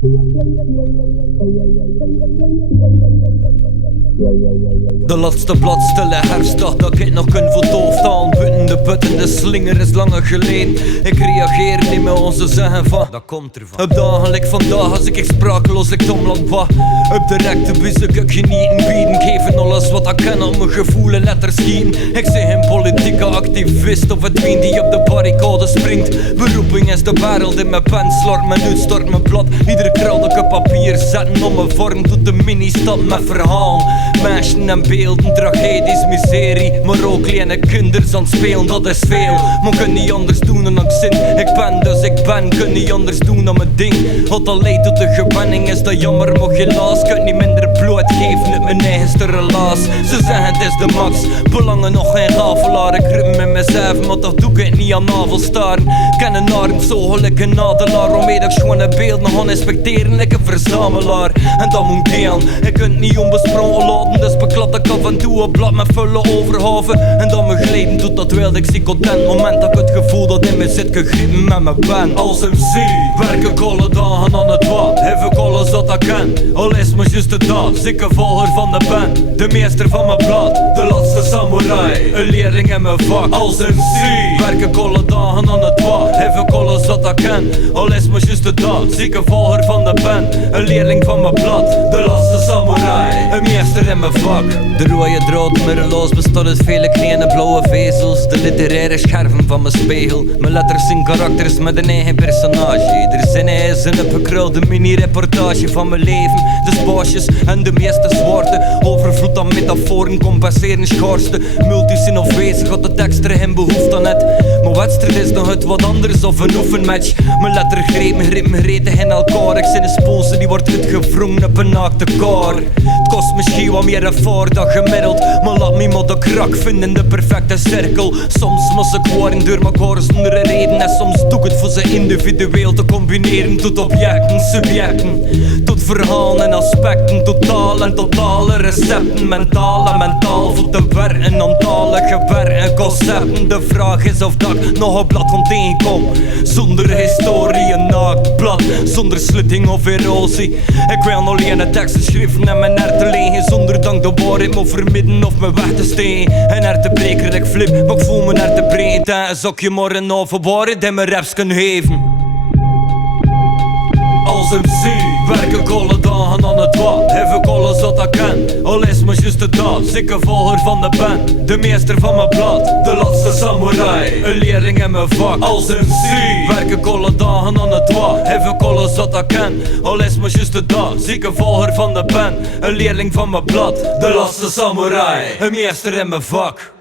De laatste blad, stille herfstdag, dat ik nog kan verdoofd aan. Buiten de putten, de slinger is langer geleden. Ik reageer niet met onze zeggen van, dat komt ervan. Op dagen like vandaag, als ik sprakeloos like Tomland ba. Op directe bus, ik genieten bieden. Geven alles wat ik ken aan mijn gevoelen letters schieten. Ik zeg geen politieke activist of het wien die op de barricade springt. Beroeping is de wereld in mijn pen, slort mijn uitstort mijn blad. Iedere krul dat ik op papier zetten om mijn vorm doet de mini-stad met verhaal. Meisjes en beelden, tragedies, miserie. Maar ook kleine kinders aan het spelen, dat is veel. Maar kun niet anders doen dan ik zin. Ik ben dus ik ben, kun niet anders doen dan mijn ding. Wat al leidt tot de gewenning is dat jammer, mocht helaas. Kun niet minder bloot geven uit mijn eigenste relaas. Ze zeggen het is de max, belangen nog geen gavelaar. Ik rum met mezelf, maar toch doe ik het niet aan navelstaren. Ken een arm zo gelijk een nadelaar. Waarmee dat ik gewoon een beeld nog gaan inspecteren, like een verzamelaar. En dat moet delen, ik kunt het niet onbesproken laten. Dus beklad ik af en toe een blad met vullen overhaven. En dan me geleden doet dat wel, ik zie content. Moment dat ik het gevoel dat in me zit gegrepen met mijn pen. Als MC werk ik alle dagen aan het wat. Heb ik alles wat ik ken, al is maar juist de dag. Zieke volger van de band, de meester van mijn blad. De laatste samurai, een leerling in mijn vak. Als MC werk ik alle dagen aan het wat. Heb ik alles wat ik ken, al is maar juist de dag. Zieke volger van de band, een leerling van mijn blad. De laatste samurai, een meester in mijn vak. De rode draad middeloos bestaat uit vele kleine blauwe vezels. De literaire scherven van mijn spiegel. Mijn letters zijn karakters met een eigen personage. Ieder zin is een opgekrulde mini-reportage van mijn leven. De spaasjes en de meeste zwaarte. Overvloed aan metaforen, compenseren schorsten. Multisin of wezen, gaat de tekst er geen behoefte aan het. Mijn wedstrijd is nog het wat anders of een oefenmatch. Mijn lettergrepen ritme reten in elkaar. Ik zin een sponsor die wordt uitgevrongen op een naakte kar. Het kost misschien wat meer effort dan gemiddeld, maar laat me maar de krak vinden, de perfecte cirkel. Soms moest ik worden door elkaar zonder een reden. En soms doe ik het voor ze individueel te combineren. Tot objecten, subjecten, tot verhalen en aspecten. Totaal en totale recepten, mentaal en mentaal. Voor te werken aan talige werken, concepten. De vraag is of dat ik nog een blad van tegenkom. Zonder historie, een naakt blad, zonder slitting of erosie. Ik wil alleen een tekst schrijven en mijn hart te legen. Zonder dank de waarheid moet vermidden of me weg te steken. En hart te breken, ik flip, maar ik voel me hart te breed. En zak je maar een over waarheid die mijn raps kan geven. Als MC werk ik alle dagen aan het wat. Heb ik alles wat ik ken, al is maar juist de dag. Zieke volger van de band, de meester van mijn blad. De laatste samurai, een leerling in mijn vak. Als MC werk ik alle dagen aan het wat. Heb ik alles wat ik ken, al is maar juist de dag. Zieke volger van de band, een leerling van mijn blad. De laatste samurai, een meester in mijn vak.